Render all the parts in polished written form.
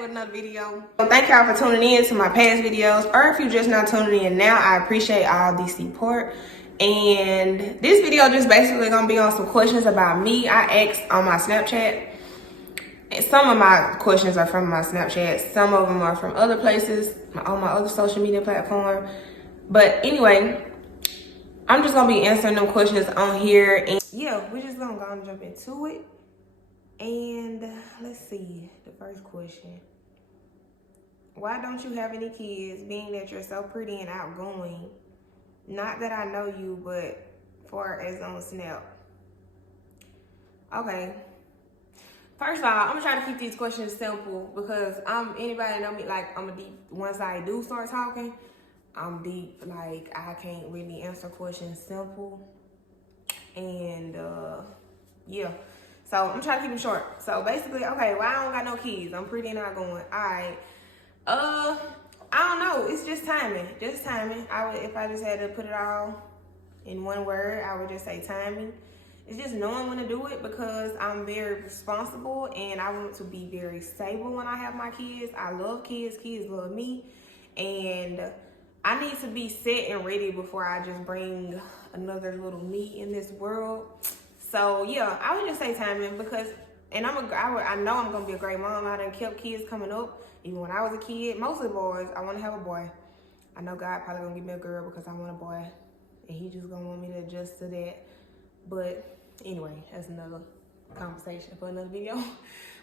back with another video. Thank y'all for tuning in to my past videos, or if you're just not tuning in now, I appreciate all the support. And this video just basically gonna be on some questions about me. I asked on my Snapchat. And some of my questions are from my Snapchat. Some of them are from other places, on my other social media platform. But anyway, I'm just gonna be answering them questions on here. And yeah, we're just gonna go and jump into it. And let's see, the first question. Why don't you have any kids, being that you're so pretty and outgoing? Not that I know you, but far as on Snap. Okay. First of all, I'm gonna try to keep these questions simple because anybody know me, like, I'm a deep. Once I do start talking, I'm deep. Like, I can't really answer questions simple. And yeah. So I'm trying to keep it short. So basically, okay, well, I don't got no kids. I'm pretty and outgoing. All right. I don't know. It's just timing. Just timing. If I just had to put it all in one word, I would just say timing. It's just knowing when to do it because I'm very responsible and I want to be very stable when I have my kids. I love kids. Kids love me. And I need to be set and ready before I just bring another little me in this world. So yeah, I would just say timing because, and I know I'm gonna be a great mom. I done kept kids coming up, even when I was a kid. Mostly boys. I want to have a boy. I know God probably gonna give me a girl because I want a boy, and He just gonna want me to adjust to that. But anyway, that's another conversation for another video.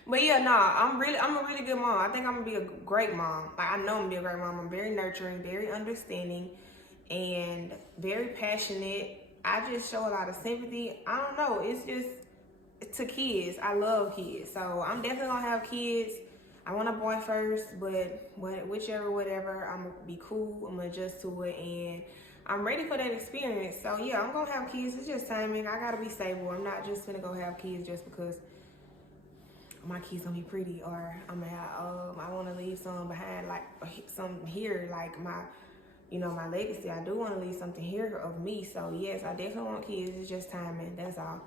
But yeah, I'm a really good mom. I think I'm gonna be a great mom. Like, I know I'm gonna be a great mom. I'm very nurturing, very understanding, and very passionate. I just show a lot of sympathy. I don't know. It's just to kids. I love kids. So I'm definitely going to have kids. I want a boy first, but whatever, I'm going to be cool. I'm going to adjust to it. And I'm ready for that experience. So yeah, I'm going to have kids. It's just timing. I got to be stable. I'm not just going to go have kids just because my kids going to be pretty, or I'm going to have, I want to leave some behind, like some here, like my legacy. I do want to leave something here of me. So yes, I definitely want kids. It's just timing. That's all.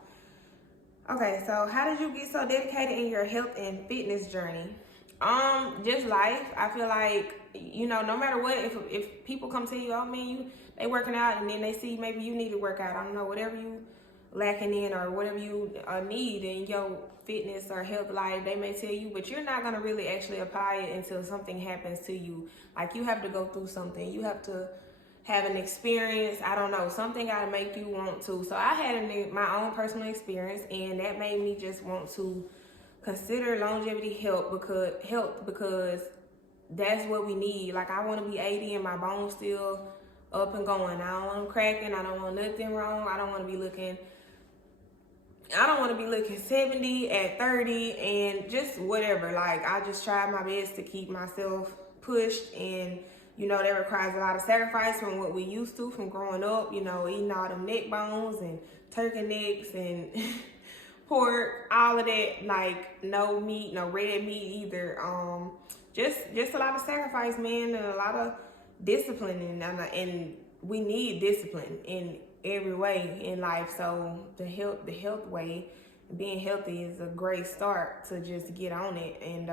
Okay, so how did you get so dedicated in your health and fitness journey? Just life. I feel like, no matter what, if people come tell you, oh man, they working out, and then they see maybe you need to work out. I don't know, whatever you lacking in or whatever you need in your fitness or health life, they may tell you, but you're not going to really actually apply it until something happens to you. Like, you have to go through something. You have to have an experience. I don't know, something got to make you want to. So I had my own personal experience, and that made me just want to consider longevity health because that's what we need. Like, I want to be 80 and my bones still up and going. I don't want them cracking. I don't want nothing wrong. I don't want to be looking 70 at 30 and just whatever. Like, I just tried my best to keep myself pushed, and that requires a lot of sacrifice from what we used to from growing up, eating all them neck bones and turkey necks and pork, all of that. Like, no meat, no red meat either. Just a lot of sacrifice, man, and a lot of discipline, and we need discipline in every way in life. So the health way, being healthy, is a great start to just get on it. And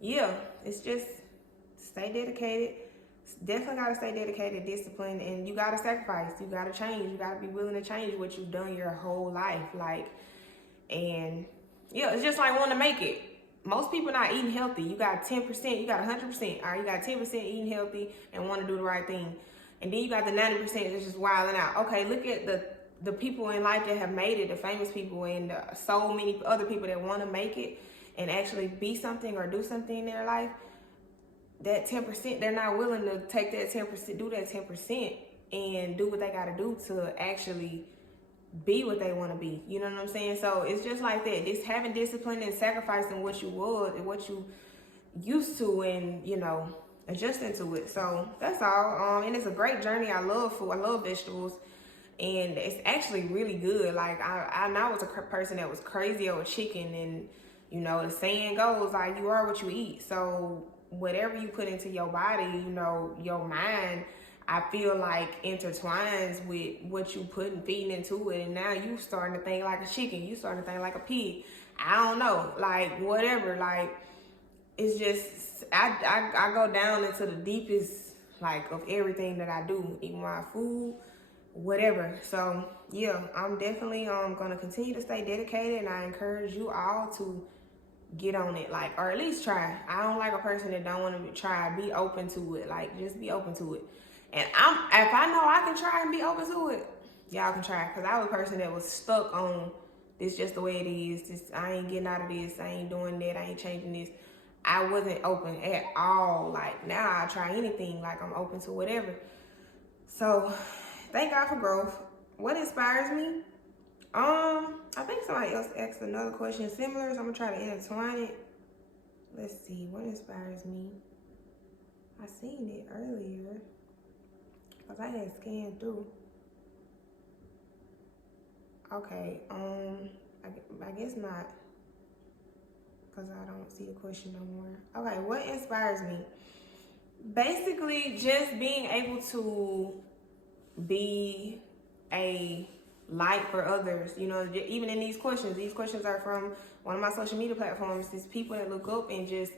yeah, it's just stay dedicated. Definitely gotta stay dedicated, disciplined, and you gotta sacrifice. You gotta change. You gotta be willing to change what you've done your whole life. And yeah, it's just like wanting to make it. Most people not eating healthy. You got 10%, you got 100%. All right, you got 10% eating healthy and want to do the right thing. And then you got the 90% that's just wilding out. Okay, look at the people in life that have made it, the famous people, and so many other people that want to make it and actually be something or do something in their life. That 10%, they're not willing to take that 10%, do that 10% and do what they got to do to actually be what they want to be. You know what I'm saying? So it's just like that. It's having discipline and sacrificing what you would and what you used to, and adjusting to it. So that's all. And it's a great journey. I love food. I love vegetables, and it's actually really good. Like, I was a person that was crazy over chicken, and the saying goes, like, you are what you eat. So whatever you put into your body, your mind, I feel like intertwines with what you feeding into it. And now you starting to think like a chicken. You starting to think like a pig. I don't know, like, whatever. Like, it's just, I go down into the deepest, like, of everything that I do, even my food, whatever. So yeah, I'm definitely gonna continue to stay dedicated, and I encourage you all to get on it, like, or at least try. I don't like a person that don't want to try. Be open to it, like, just be open to it. And if I know I can try and be open to it, y'all can try. Cause I was a person that was stuck on this just the way it is. This, I ain't getting out of this. I ain't doing that. I ain't changing this. I wasn't open at all. Like, now I try anything. Like, I'm open to whatever. So thank God for growth. What inspires me? I think somebody else asked another question similar, so I'm gonna try to intertwine it. Let's see, what inspires me? I seen it earlier, cause I had scanned through. Okay, I guess not, cause I don't see the question no more. Okay, what inspires me? Basically, just being able to be a light for others, you know. Even in these questions are from one of my social media platforms. These people that look up, and just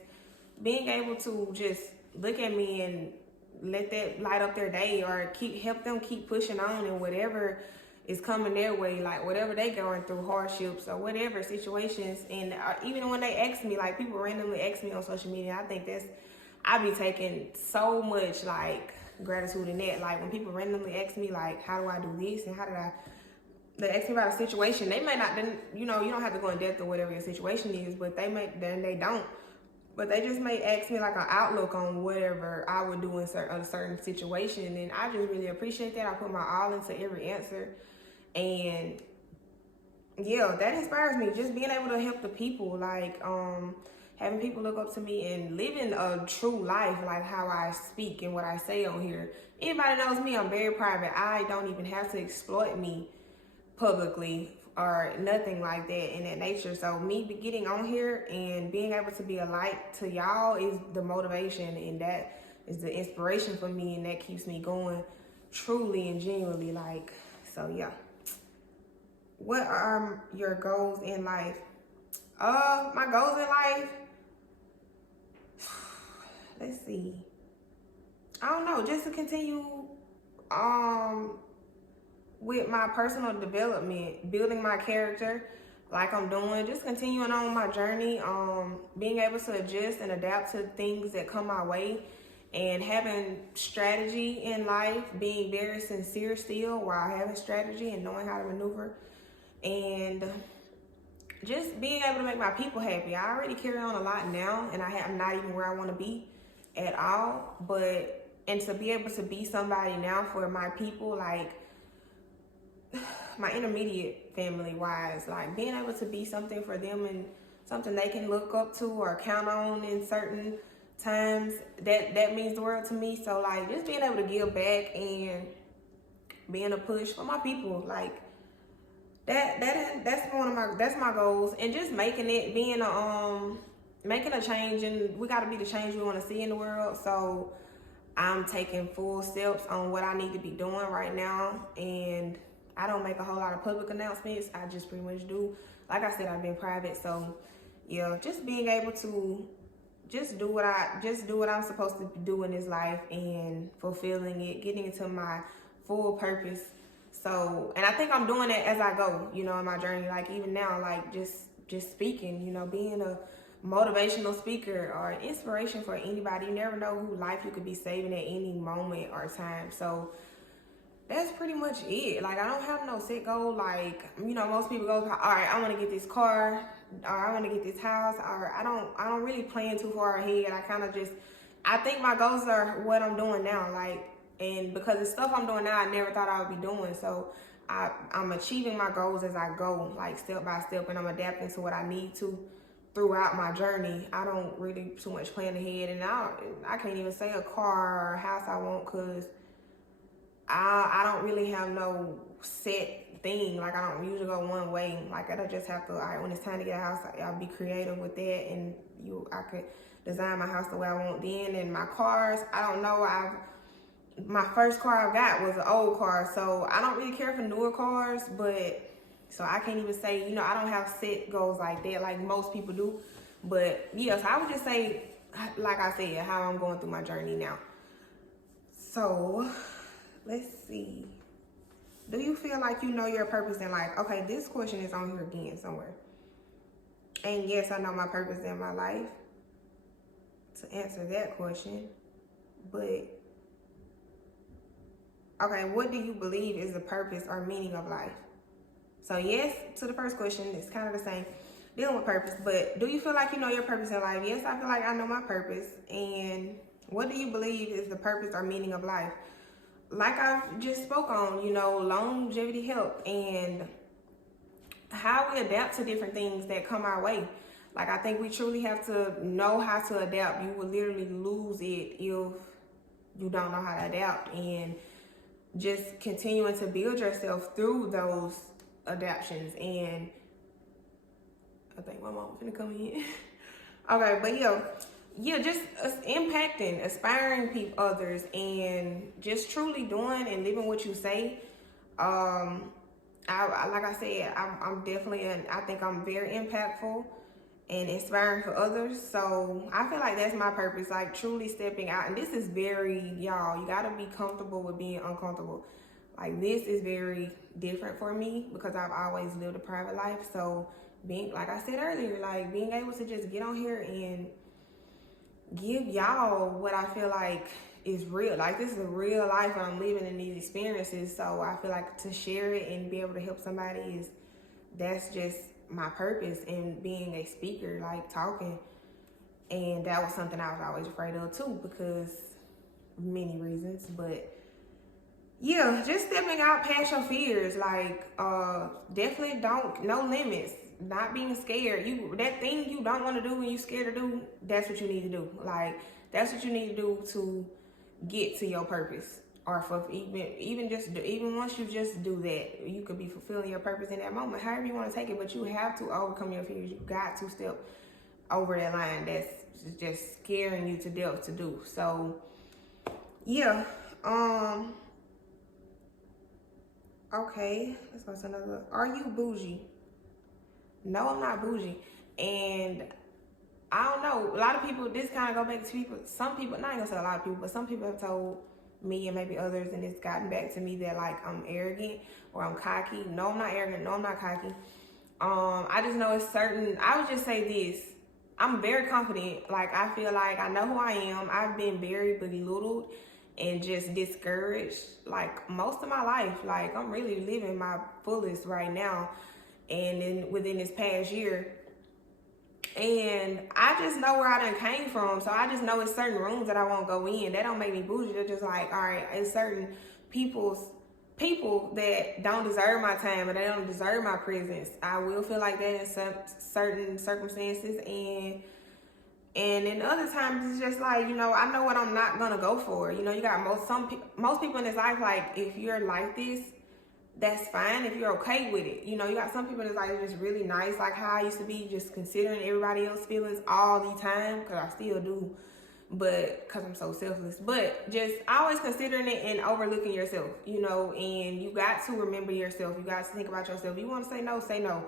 being able to just look at me and let that light up their day, or help them keep pushing on in whatever is coming their way, like whatever they going through, hardships or whatever situations. And even when they ask me, like, people randomly ask me on social media, I think I be taking so much like gratitude in that. Like, when people randomly ask me, like, how do I do this, and they ask me about a situation, they may not, you know, you don't have to go in depth or whatever your situation is, but they don't. But they just may ask me like an outlook on whatever I would do in a certain situation, and I just really appreciate that. I put my all into every answer, and yeah, that inspires me. Just being able to help the people, like having people look up to me and living a true life, like how I speak and what I say on here. Anybody knows me, I'm very private. I don't even have to exploit me publicly or nothing like that in that nature. So me getting on here and being able to be a light to y'all is the motivation, and that is the inspiration for me, and that keeps me going truly and genuinely. Like, so yeah. What are your goals in life? My goals in life, let's see, I don't know, just to continue with my personal development, building my character like I'm doing, just continuing on my journey, being able to adjust and adapt to things that come my way, and having strategy in life, being very sincere still while having strategy and knowing how to maneuver, and just being able to make my people happy. I already carry on a lot now, and I'm not even where I want to be at all, and to be able to be somebody now for my people, like my intermediate family wise, like being able to be something for them and something they can look up to or count on in certain times, that means the world to me. So like, just being able to give back and being a push for my people, like that's my goals. And just making a change, and we got to be the change we want to see in the world. So I'm taking full steps on what I need to be doing right now, and I don't make a whole lot of public announcements. I just pretty much do, like I said, I've been private. So yeah, just being able to just do what I'm supposed to do in this life, and fulfilling it, getting into my full purpose. So, and I think I'm doing that as I go, you know, in my journey. Like even now, like just speaking, you know, being a motivational speaker or an inspiration for anybody. You never know who life you could be saving at any moment or time. So that's pretty much it. Like, I don't have no set goal. Like, you know, most people go, all right, I want to get this car, or I want to get this house, or I don't really plan too far ahead. I think my goals are what I'm doing now. Like, and because the stuff I'm doing now, I never thought I would be doing. So I'm achieving my goals as I go, like step by step, and I'm adapting to what I need to throughout my journey. I don't really too much plan ahead, and I can't even say a car or a house I want, because I don't really have no set thing. Like, I don't usually go one way. Like, I just have to, all right, when it's time to get a house, I'll be creative with that, and I could design my house the way I want then. And my cars, I don't know, my first car I got was an old car, so I don't really care for newer cars, so I can't even say, you know, I don't have set goals like that like most people do. But yeah, so I would just say like I said, how I'm going through my journey now. So, let's see. Do you feel like you know your purpose in life? Okay, this question is on here again somewhere. And yes, I know my purpose in my life to answer that question. But, okay, what do you believe is the purpose or meaning of life? So yes, to the first question, it's kind of the same, dealing with purpose. But do you feel like you know your purpose in life? Yes, I feel like I know my purpose. And what do you believe is the purpose or meaning of life? Like I just spoke on, longevity, health, and how we adapt to different things that come our way. Like, I think we truly have to know how to adapt. You will literally lose it if you don't know how to adapt, and just continuing to build yourself through those adaptions. And I think my mom's gonna come in. Okay, but just impacting, aspiring others, and just truly doing and living what you say. Like I said, I'm definitely, I think I'm very impactful and inspiring for others. So I feel like that's my purpose, like truly stepping out. And this is very, y'all, you gotta be comfortable with being uncomfortable. Like, this is very different for me because I've always lived a private life. So being, like I said earlier, like being able to just get on here and give y'all what I feel like is real. Like, this is a real life I'm living in these experiences. So I feel like to share it and be able to help somebody that's just my purpose. And being a speaker, like talking, and that was something I was always afraid of too, because of many reasons. But yeah, just stepping out past your fears. Like, definitely no limits. Not being scared. That thing you don't want to do and you scared to do, that's what you need to do. Like, that's what you need to do to get to your purpose. Or for even once you just do that, you could be fulfilling your purpose in that moment. However you want to take it, but you have to overcome your fears. You got to step over that line that's just scaring you to death to do. So yeah. Okay, let's go to another. Are you bougie? No, I'm not bougie. And I don't know, a lot of people, this kind of go back to people, some people, not gonna say a lot of people, but some people have told me and maybe others, and it's gotten back to me that like I'm arrogant or I'm cocky. No, I'm not arrogant. No, I'm not cocky. I just know it's certain, I would just say this, I'm very confident. Like, I feel like I know who I am. I've been very belittled and just discouraged like most of my life. Like, I'm really living my fullest right now. And then within this past year, and I just know where I done came from. So I just know it's certain rooms that I won't go in. That don't make me bougie. They're just like, all right, it's certain people that don't deserve my time and they don't deserve my presence. I will feel like that in certain circumstances, and in other times it's just like, I know what I'm not gonna go for. You got most people in this life, like, if you're like this, that's fine if you're okay with it. You got some people that's like just really nice, like how I used to be, just considering everybody else's feelings all the time, because I still do, but because I'm so selfless. But just always considering it and overlooking yourself, and you got to remember yourself. You got to think about yourself. You want to say no, say no.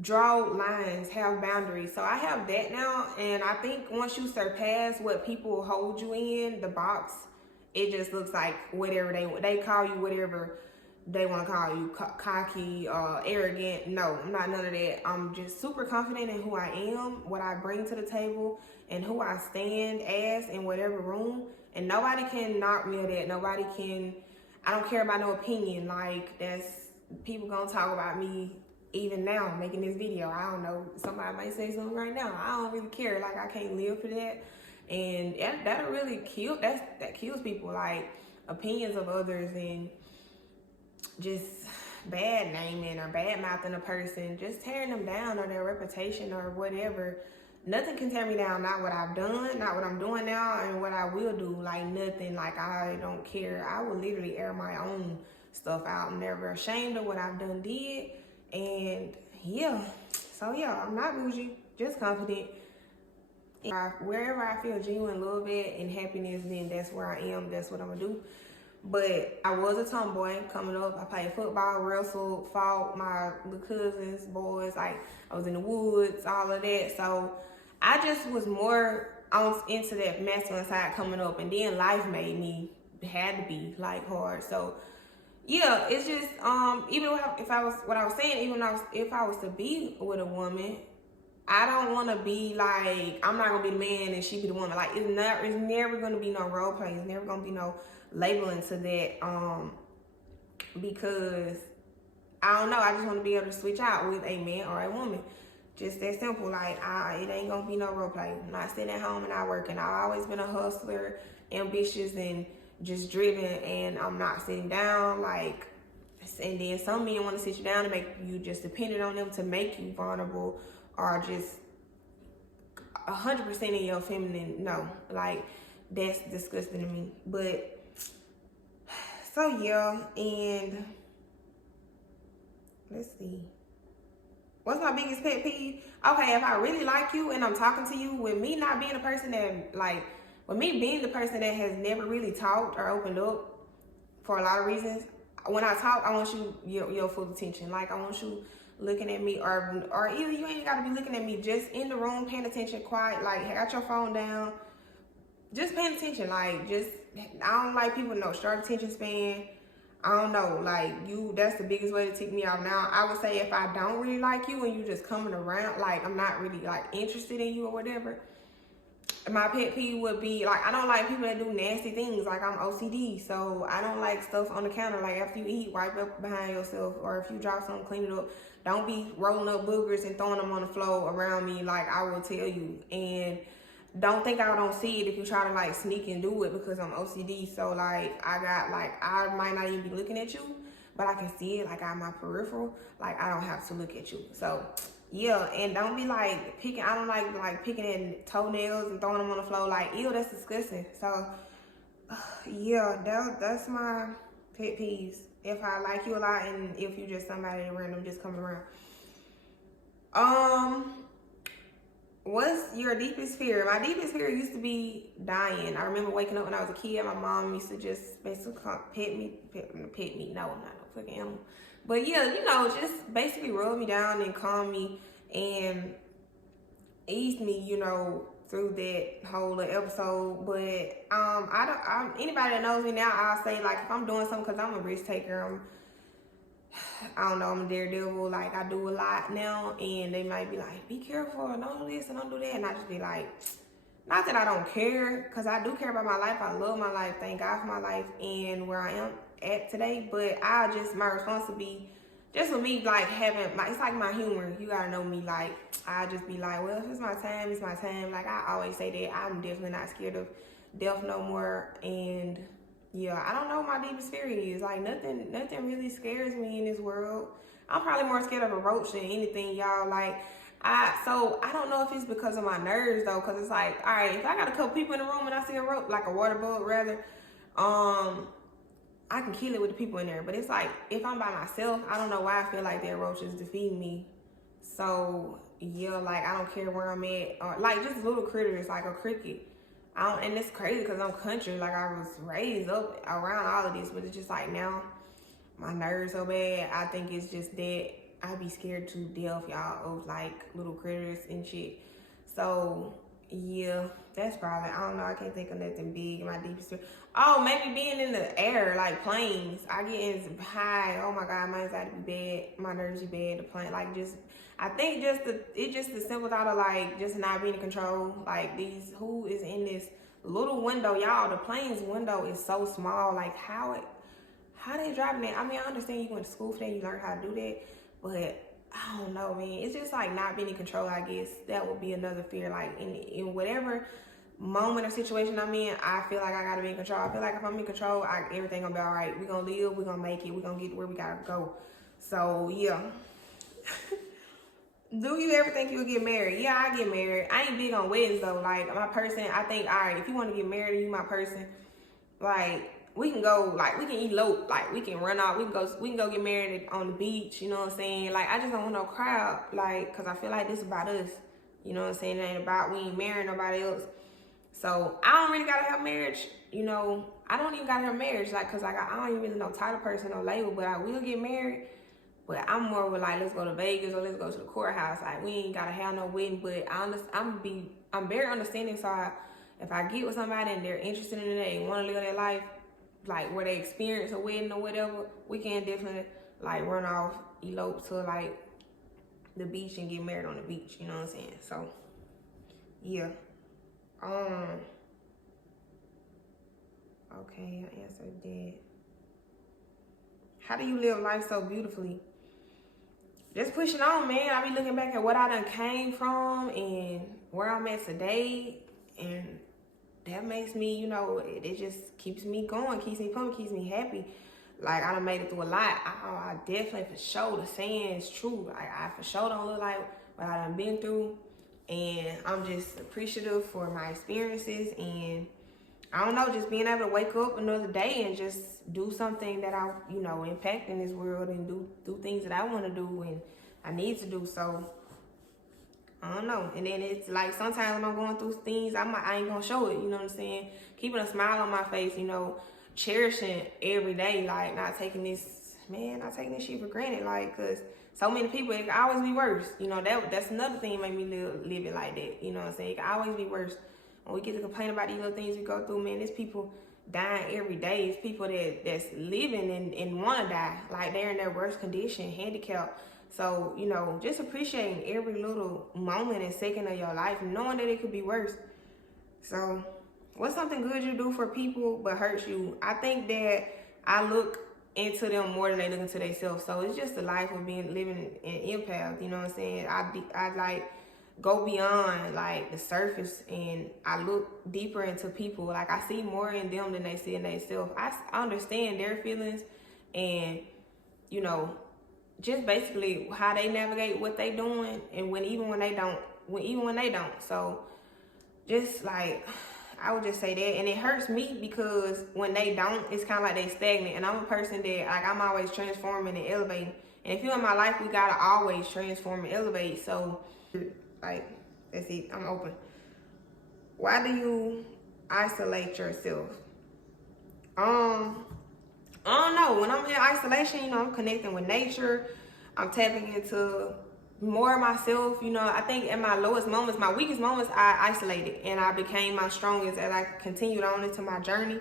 Draw lines, have boundaries. So I have that now, and I think once you surpass what people hold you in, the box, it just looks like whatever they call you, whatever they want to call you, cocky, arrogant. No, I'm not none of that. I'm just super confident in who I am, what I bring to the table, and who I stand as in whatever room. And nobody can knock me or that. Nobody can, I don't care about no opinion. Like, that's, people gonna talk about me even now, making this video. I don't know, somebody might say something right now. I don't really care. Like, I can't live for that. And that'll really kill, that kills people. Like, opinions of others and just bad naming or bad mouthing a person, just tearing them down or their reputation or whatever. Nothing can tear me down. Not what I've done, not what I'm doing now, and what I will do. Like, nothing. Like, I don't care. I will literally air my own stuff out. I'm never ashamed of what I've did. And yeah, so yeah, I'm not bougie, just confident. Wherever I feel genuine love at and happiness, then that's where I am. That's what I'm gonna do. But I was a tomboy coming up. I played football, wrestled, fought my little cousins, boys. Like, I was in the woods, all of that. So I just was more I was into that masculine side coming up, and then life made me had to be like hard. So yeah, it's just even if I was what I was saying, even if I was to be with a woman, I don't want to be like, I'm not gonna be the man and she be the woman. Like it's never gonna be no role play. It's never gonna be no labeling to that. Because I don't know, I just want to be able to switch out with a man or a woman. Just that simple. Like it ain't gonna be no role play. I'm not sitting at home and not working. I've always been a hustler, ambitious, and just driven, and I'm not sitting down. Like, and then some men want to sit you down and make you just dependent on them to make you vulnerable, or just 100% in your feminine. No, like that's disgusting to me. But so yeah, and let's see. What's my biggest pet peeve? Okay, if I really like you and I'm talking to you, with me not being a person that, like, with me being the person that has never really talked or opened up for a lot of reasons, when I talk, I want you your full attention. Like, I want you looking at me, or either you ain't got to be looking at me, just in the room, paying attention, quiet, like, got your phone down, just paying attention. Like, just, I don't like people with no short attention span. I don't know, like, that's the biggest way to take me out. Now, I would say if I don't really like you and you just coming around, like, I'm not really, like, interested in you or whatever, my pet peeve would be, like, I don't like people that do nasty things. Like, I'm OCD, so I don't like stuff on the counter. Like, after you eat, wipe up behind yourself, or if you drop something, clean it up. Don't be rolling up boogers and throwing them on the floor around me, like I will tell you. And don't think I don't see it if you try to, like, sneak and do it, because I'm OCD. So, like, I might not even be looking at you, but I can see it, like, on my peripheral. Like, I don't have to look at you. So, yeah, and don't be, like, picking. I don't like picking at toenails and throwing them on the floor. Like, ew, that's disgusting. So, yeah, that's my pet peeves. If I like you a lot, and if you just somebody random just coming around. What's your deepest fear? My deepest fear used to be dying. I remember waking up when I was a kid. My mom used to just basically pet me. No, I'm not no fucking animal. But yeah, you know, just basically rub me down and calm me and ease me, you know, through that whole episode. But anybody that knows me now, I'll say, like, if I'm doing something, because I'm a risk taker, I don't know, I'm a daredevil. Like, I do a lot now, and they might be like, be careful, don't do this and don't do that. And I just be like, not that I don't care, because I do care about my life. I love my life. Thank God for my life and where I am at today. But my response would be, just with me, like, it's like my humor. You gotta know me. Like, I just be like, well, if it's my time, it's my time. Like, I always say that I'm definitely not scared of death no more. And yeah, I don't know what my deepest fear is. Like, nothing really scares me in this world. I'm probably more scared of a roach than anything, y'all. Like, so I don't know if it's because of my nerves, though, because it's like, all right, if I got a couple people in the room and I see a roach, like a water bug rather, I can kill it with the people in there. But it's like, if I'm by myself, I don't know why I feel like that roach is defeating me. So yeah, like, I don't care where I'm at, or like just little critters, like a cricket. And it's crazy because I'm country. Like, I was raised up around all of this, but it's just like, now my nerves so bad. I think it's just that I be scared to death, y'all, of like little critters and shit. So yeah, that's probably, I don't know, I can't think of nothing big in my deepest fear. Oh, maybe being in the air, like planes. I get in high. Oh my God, my anxiety be bad. My nerves be bad. The plane, like, just, I think it's just the simple thought of, like, just not being in control. Like, who is in this little window, y'all? The plane's window is so small. Like, how they driving it? I mean, I understand you went to school for that, you learned how to do that, but I don't know, man. It's just like not being in control, I guess. That would be another fear. Like, in whatever moment or situation I'm in, I feel like I gotta be in control. I feel like if I'm in control, everything gonna be all right. We're gonna live, we're gonna make it, we're gonna get to where we gotta go. So yeah. Do you ever think you'll get married? Yeah, I get married. I ain't big on weddings though. Like, my person, I think, all right, if you want to get married and you my person, like, we can go, like, we can elope, like, we can run out, we can go get married on the beach, you know what I'm saying? Like, I just don't want no crowd, like, because I feel like this is about us, you know what I'm saying? It ain't about, we ain't marrying nobody else. So I don't really gotta have marriage, you know. I don't even gotta have marriage, like, because like, I don't even really know title person, no label, but I will get married. But I'm more with, like, let's go to Vegas or let's go to the courthouse. Like, we ain't gotta have no wedding, but I'm gonna be I'm very understanding. So if I get with somebody and they're interested in it, they want to live their life, like where they experience a wedding or whatever, we can definitely like run off, elope to like the beach and get married on the beach. You know what I'm saying? So yeah. Okay, I answered that. How do you live life so beautifully? Just pushing on, man. I be looking back at what I done came from and where I'm at today, and that makes me, you know, it just keeps me going, keeps me pumping, keeps me happy. Like, I done made it through a lot. I definitely, for sure, the saying is true. Like, I for sure don't look like what I done been through, and I'm just appreciative for my experiences, and I don't know, just being able to wake up another day and just do something that I, you know, impact in this world, and do things that I want to do and I need to do. So I don't know. And then it's like sometimes when I'm going through things, I ain't gonna show it. You know what I'm saying? Keeping a smile on my face. You know, cherishing every day. Like not taking this shit for granted. Like, cause so many people, it can always be worse. You know, that's another thing that made me live it like that. You know what I'm saying? It can always be worse. When we get to complain about these little things we go through, man, there's people dying every day. It's people that's living and want to die. Like they're in their worst condition, handicapped. So, you know, just appreciating every little moment and second of your life, knowing that it could be worse. So, what's something good you do for people but hurts you? I think that I look into them more than they look into themselves. So, it's just the life of living in empath, you know what I'm saying? I like go beyond like the surface, and I look deeper into people. Like I see more in them than they see in themselves. I understand their feelings, and you know, just basically how they navigate what they doing, and even when they don't. So just like I would just say that, and it hurts me because when they don't, it's kind of like they stagnant. And I'm a person that like I'm always transforming and elevating. And if you're in my life, we gotta always transform and elevate. So like, that's it. I'm open. Why do you isolate yourself? I don't know. When I'm in isolation, you know, I'm connecting with nature. I'm tapping into more of myself. You know, I think in my lowest moments, my weakest moments, I isolated, and I became my strongest as I continued on into my journey.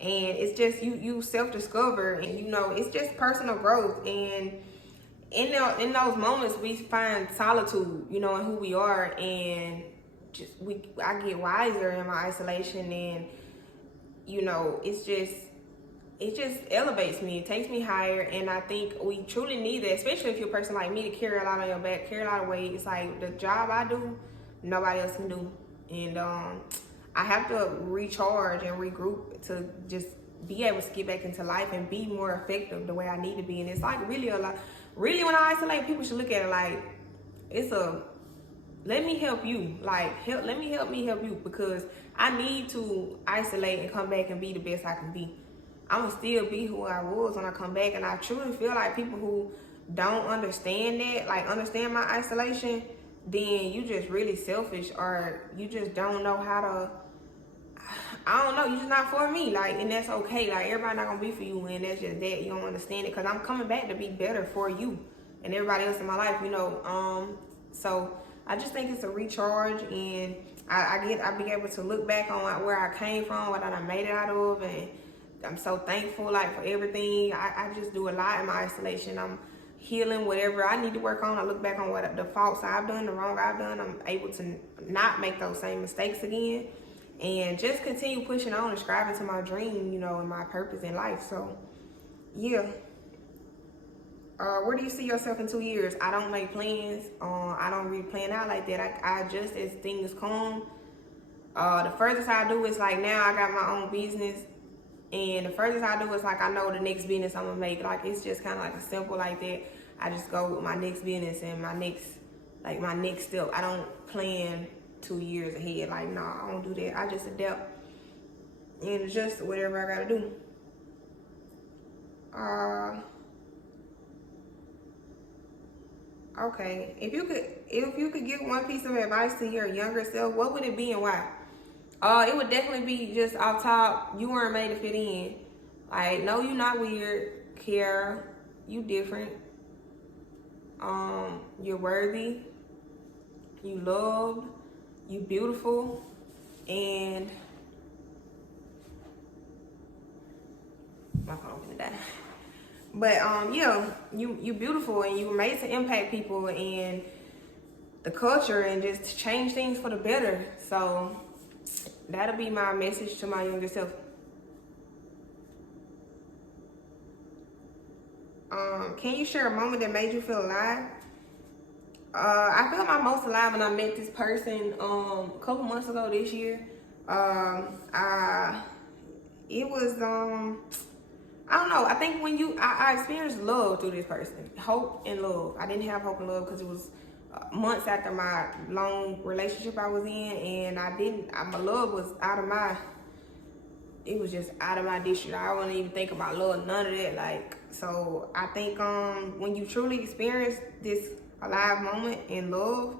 And it's just you self-discover, and you know, it's just personal growth. And in those moments, we find solitude, you know, in who we are, and I get wiser in my isolation, and you know, it just elevates me. It takes me higher, and I think we truly need that, especially if you're a person like me to carry a lot on your back, carry a lot of weight. It's like the job I do, nobody else can do, and I have to recharge and regroup to just be able to get back into life and be more effective the way I need to be. And it's like really a lot. Really, when I isolate, people should look at it like it's let me help you. Like, let me help you, because I need to isolate and come back and be the best I can be. I'm going to still be who I was when I come back. And I truly feel like people who don't understand that, like understand my isolation, then you just really selfish, or you just don't know how to, I don't know, you just not for me. Like, and that's okay. Like, everybody not gonna be for you, and that's just that. You don't understand it, because I'm coming back to be better for you and everybody else in my life, you know. So I just think it's a recharge, and I be able to look back on where I came from, what I done made it out of, and I'm so thankful, like, for everything. I just do a lot in my isolation. I'm healing whatever I need to work on. I look back on what the faults I've done, the wrong I've done. I'm able to not make those same mistakes again, and just continue pushing on and striving to my dream, you know, and my purpose in life. So, yeah. Where do you see yourself in 2 years? I don't make plans. I don't really plan out like that. I adjust as things come. The furthest I do is like now I got my own business, and the furthest I do is like I know the next business I'm gonna make. Like, it's just kind of like a simple like that. I just go with my next business and my next step. I don't plan 2 years ahead. Like, no, I don't do that. I just adapt and adjust whatever I gotta do. Okay, if you could give one piece of advice to your younger self, what would it be and why? It would definitely be just off top. You weren't made to fit in. Like, no, you're not weird, Kiara. You different. You're worthy. You loved. You beautiful, and my phone gonna die. But yeah, you beautiful, and you were made to impact people and the culture and just change things for the better. So that'll be my message to my younger self. Can you share a moment that made you feel alive? I felt my most alive when I met this person a couple months ago this year. It was I don't know. I think when I experienced love through this person, hope and love. I didn't have hope and love because it was months after my long relationship I was in, and my love was it was just out of my district. I wouldn't even think about love, none of that. Like, so I think when you truly experience this alive moment in love,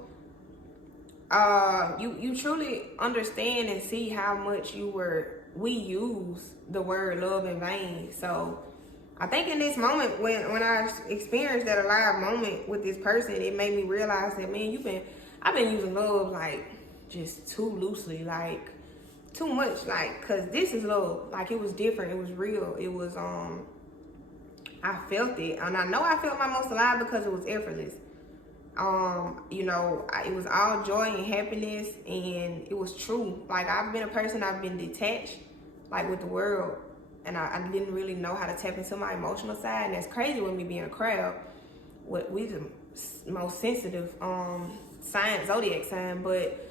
you truly understand and see how much we use the word love in vain. So I think in this moment, when I experienced that alive moment with this person, it made me realize that, man, I've been using love like just too loosely, like too much, like, cause this is love. Like, it was different, it was real, it was I felt it, and I know I felt my most alive because it was effortless. You know, it was all joy and happiness, and it was true. Like, I've been detached, like, with the world, and I didn't really know how to tap into my emotional side, and that's crazy with me being a crab. We the most sensitive zodiac sign, but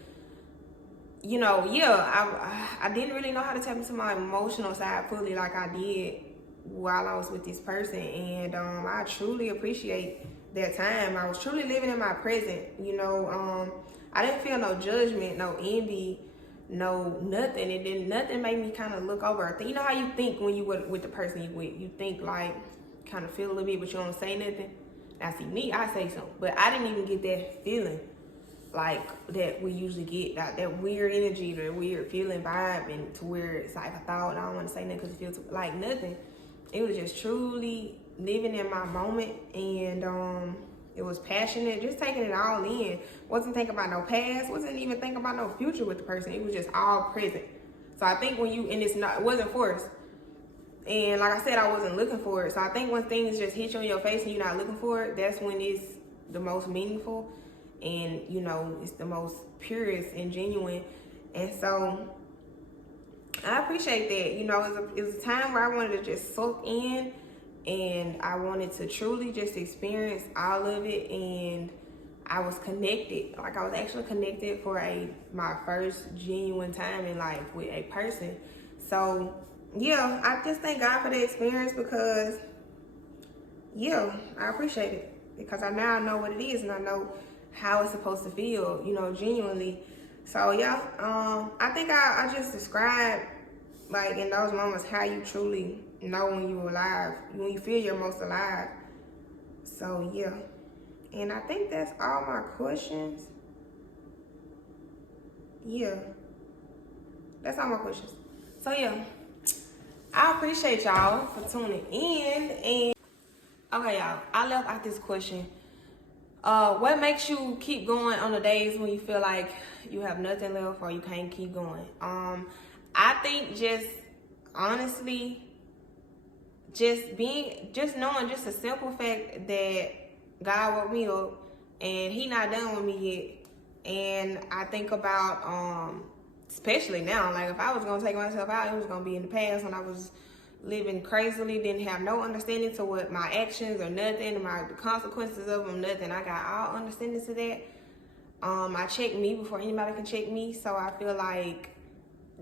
you know, yeah, I didn't really know how to tap into my emotional side fully like I did while I was with this person, and I truly appreciate that time. I was truly living in my present, you know. I didn't feel no judgment, no envy, no nothing. Nothing made me kind of look over. You know how you think when you with the person you with, you think like, kind of feel a little bit, but you don't say nothing. Now see me, I say something, but I didn't even get that feeling like that we usually get, that weird energy, that weird feeling vibe, and to where it's like a thought, I don't want to say nothing because it feels like nothing. It was just truly living in my moment, and it was passionate, just taking it all in. Wasn't thinking about no past, wasn't even thinking about no future with the person. It was just all present. So I think when it wasn't forced, and like I said, I wasn't looking for it. So I think when things just hit you in your face and you're not looking for it, that's when it's the most meaningful, and you know, it's the most purest and genuine. And so I appreciate that. You know, it was a time where I wanted to just soak in, and I wanted to truly just experience all of it, and I was connected. Like, I was actually connected for my first genuine time in life with a person. So yeah, I just thank God for the experience, because yeah, I appreciate it, because I now know what it is, and I know how it's supposed to feel, you know, genuinely. So yeah, I think I just described, like, in those moments, how you truly know when you're alive, when you feel you're most alive. So yeah, and I think that's all my questions. Yeah, that's all my questions. So yeah, I appreciate y'all for tuning in. And okay, y'all, I left out this question. What makes you keep going on the days when you feel like you have nothing left or you can't keep going? I think just honestly, just knowing just the simple fact that God woke me up and He not done with me yet. And I think about especially now, like, if I was gonna take myself out, it was gonna be in the past when I was living crazily, didn't have no understanding to what my actions or nothing, the consequences of them, nothing. I got all understanding to that. I check me before anybody can check me. So I feel like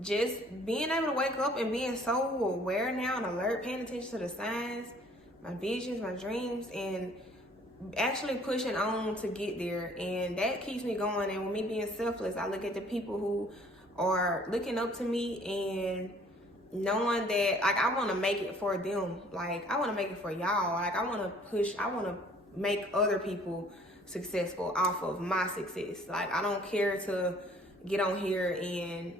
just being able to wake up and being so aware now and alert, paying attention to the signs, my visions, my dreams, and actually pushing on to get there. And that keeps me going. And with me being selfless, I look at the people who are looking up to me and knowing that, like, I want to make it for them. Like, I want to make it for y'all. Like, I want to make other people successful off of my success. Like, I don't care to get on here and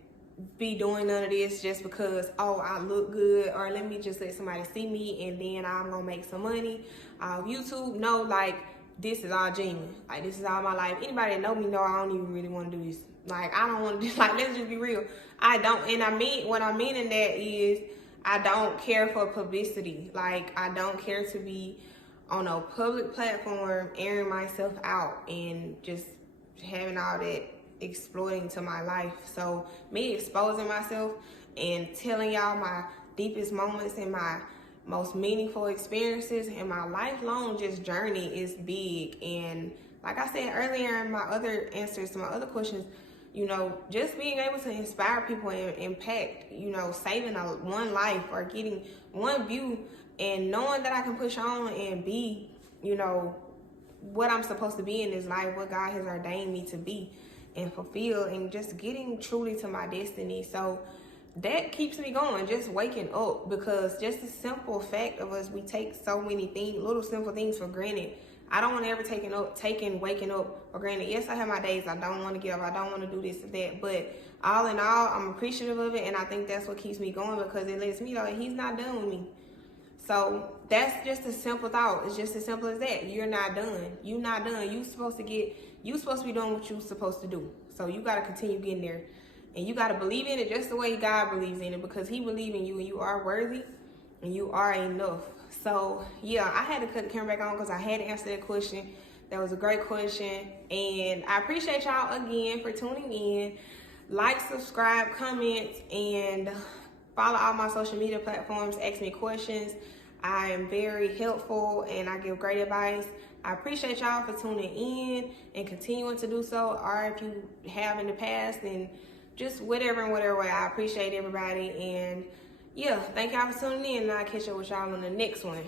be doing none of this just because, oh, I look good, or let me just let somebody see me and then I'm gonna make some money off YouTube. No, like, this is all genuine. Like, this is all my life. Anybody that know me know I don't even really want to do this. Like, I don't want to do, like, let's just be real. I don't, and I mean, what I mean in that is, I don't care for publicity. Like, I don't care to be on a public platform airing myself out and just having all that exploiting to my life. So me exposing myself and telling y'all my deepest moments and my most meaningful experiences and my lifelong just journey is big. And like I said earlier in my other answers to my other questions, you know, just being able to inspire people and impact, you know, saving one life or getting one view, and knowing that I can push on and be, you know, what I'm supposed to be in this life, what God has ordained me to be and fulfill, and just getting truly to my destiny. So that keeps me going, just waking up, because just the simple fact of us, we take so many things, little simple things for granted. I don't want to ever taking waking up for granted. Yes, I have my days I don't want to get up, I don't want to do this or that, but all in all, I'm appreciative of it, and I think that's what keeps me going, because it lets me know that He's not done with me. So that's just a simple thought. It's just as simple as that. You're not done. You're not done. You're supposed to be doing what you're supposed to do. So you got to continue getting there, and you got to believe in it just the way God believes in it, because He believes in you, and you are worthy, and you are enough. So yeah, I had to cut the camera back on because I had to answer that question. That was a great question, and I appreciate y'all again for tuning in. Like, subscribe, comment, and follow all my social media platforms. Ask me questions. I am very helpful and I give great advice. I appreciate y'all for tuning in and continuing to do so, or if you have in the past, and just whatever way. I appreciate everybody, and yeah, thank y'all for tuning in, and I'll catch up with y'all on the next one.